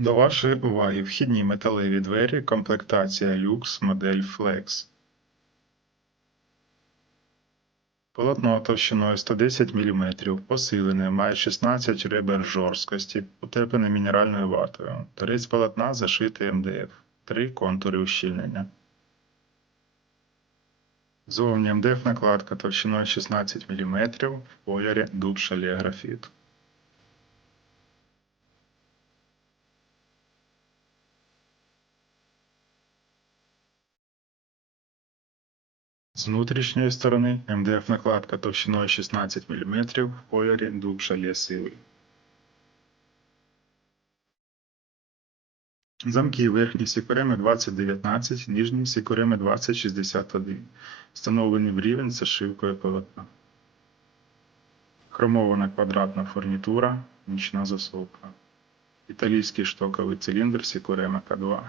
До вашої уваги вхідні металеві двері, комплектація Lux, модель Flex. Полотно товщиною 110 мм, посилене, має 16 ребер жорсткості, утеплене мінеральною ватою. Торець полотна зашитий МДФ. Три контури ущільнення. Зовні МДФ накладка товщиною 16 мм в кольорі дуб шале графіт. З внутрішньої сторони МДФ накладка товщиною 16 мм в кольорі дуб шале сивий. Замки верхні сікореми 2019, нижні сікореми 2061. Встановлені в рівень з зашивкою полотна. Хромована квадратна фурнітура, нічна засувка. Італійський штоковий циліндр сікорема К2.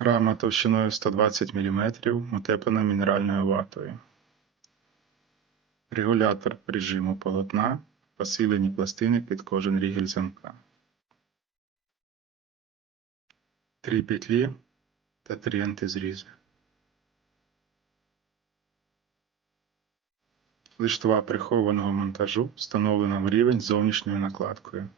Рама товщиною 120 мм, утеплена мінеральною ватою. Регулятор прижиму полотна, посилені пластини під кожен рігель замка. Три петлі та три антизрізи. Лиштва прихованого монтажу встановлена в рівень з зовнішньою накладкою.